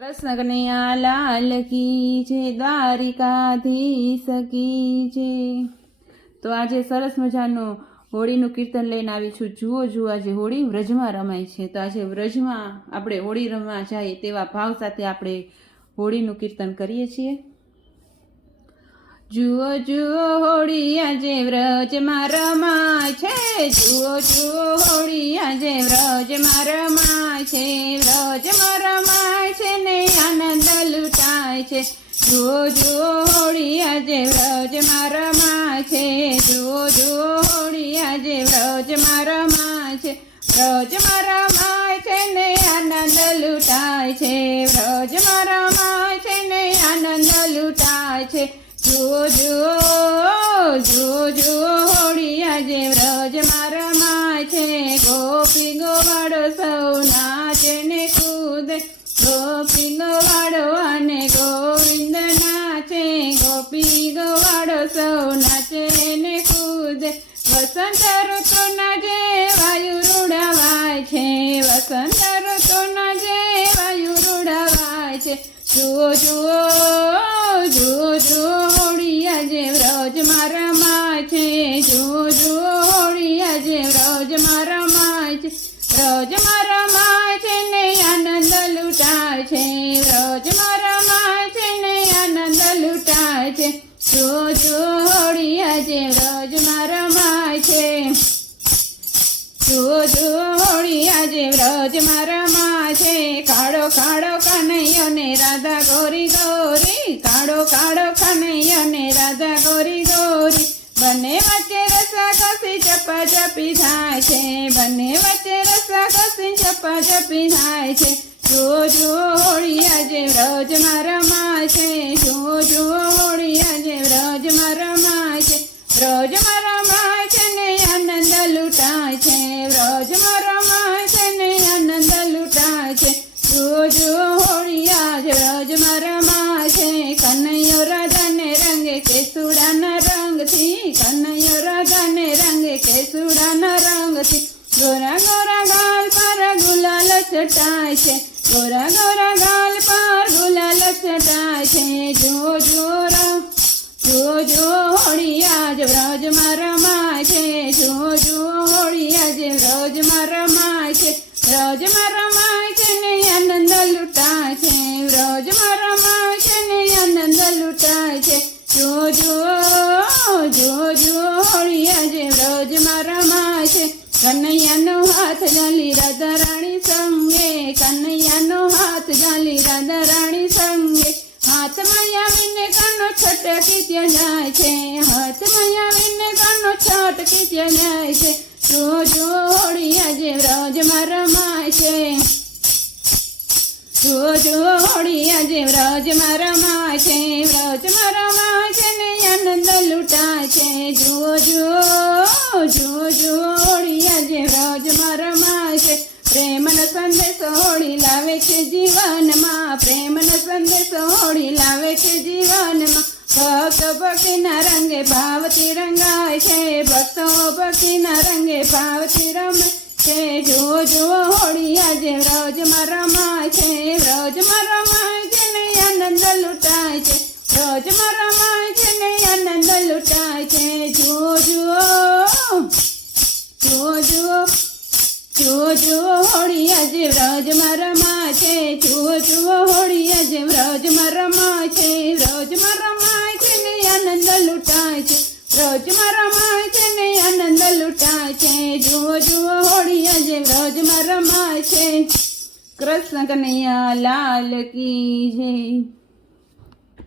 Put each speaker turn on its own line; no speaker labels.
કૃષ્ણ લાલ કી છે દ્વારિકાધીશ કી છે તો આજે સરસ મજાનું હોળીનું કીર્તન લઈને આવી છું. જુઓ જુઓ, આજે હોળી વ્રજમાં રમાય છે. તો આજે વ્રજમાં આપણે હોળી રમવા જાય તેવા ભાવ સાથે આપણે હોળીનું કીર્તન કરીએ છીએ. જુઓ જુઓ, હોળી આજે વ્રજમાં રમાય છે. જુઓ જુઓ, હોળી આજે વ્રજમાં રમાય છે. વ્રજમાં લૂંટાય છે. જો જો હોળી આજે વ્રજમાં રમાય છે. જો હોળી આજે વ્રજમાં રમાય છે. વ્રજમાં રમાય છે ને આનંદ લૂંટાય છે. વ્રજમાં રમાય છે ને આનંદ લૂંટાય છે. જો જો હોળી આજે વ્રજમાં રમાય છે. ગોપી ગોવાળો સૌ નાચે ને કૂદે. ગોપી ગોવાળો ગોવાળો સૌ નાચે ને કૂદે. વસંત ઋતુના જે વાયુ રૂડાવાય છે, વસંત ઋતુના જે વાયુ રૂડાવાય છે. જુઓ જુઓ જુઓ જુઓ હોળી આજે વ્રજમાં રમાય છે. જુઓ જુઓ હોળી આજે મારા રમાય છે. રોજ રમાય વ્રજમાં રમાય છે. હોળી આજે વ્રજમાં રમાય છે. કાળો કાળો કનૈયો ને રાધા ગોરી ગોરી. કાળો કાળો કનૈયો ને રાધા ગોરી ગોરી. બંને વચ્ચે રસા કસી ચપા ચપી થાય છે. બંને વચ્ચે રસા કસી ચપા ચપી થાય છે. જુઓ હોળી આજે વ્રજમાં રમાય ગોરા ગોરા ગાલ પર ગુલાલ ચટાય છે. ગોરા ગોરા ગાલ પર ગુલાલ ચટાય છે. જો જો જો જો હોળી આજ વ્રજમાં રમાય છે. જો જો હોળી આજે વ્રજમાં રમાય છે. વ્રજમાં રમાય છે ને આનંદ લૂંટાય છે. વ્રજમાં રમાય છે ને આનંદ લૂંટાય છે. જો જો જો જો હોળી આજે વ્રજમાં રમાય છે. કનૈયાનો હાથ જાલી રાધા રાણી સંગે, કનૈયાનો હાથ જાલી રાધા રાણી સંગે. હાથમાં વિને કાનો છટકી ત્યાં જાય છે, હાથ મૈયા વિને કાનો છટકી ત્યાં જાય છે. જો જોડી આજે વ્રજમાં રમાય છે. જો જોડી આજે વ્રજમાં રમાય છે વ્રજમાં રમાય છે ને આનંદ લૂંટાય છે. જો જુઓ જીવનમાં પ્રેમનો સંદેશો હોળી લાવે છે જીવનમાં. ભક્તો ભક્તિના રંગે ભાવથી રંગાય છે, ભક્તો ભક્તિના રંગે ભાવથી રમે છે. જુઓ જુઓ, હોળી આજે વ્રજમાં રમાય છે, વ્રજમાં રમાય છે ને આનંદ લૂંટાય છે. વ્રજમાં રમાય છે ને આનંદ લૂંટાય છે. જુઓ જુઓ હોળી આજે વ્રજમાં રમા છે જુઓ જુઓ હોળી આજે વ્રજમાં રમા છે વ્રજમાં રમાય છે ને આનંદ લૂંટાય છે વ્રજમાં રમાય છે ને આનંદ લૂંટાય છે જુઓ જુઓ હોળી આજે વ્રજમાં રમાય છે કૃષ્ણ કનૈયા લાલ કી જય.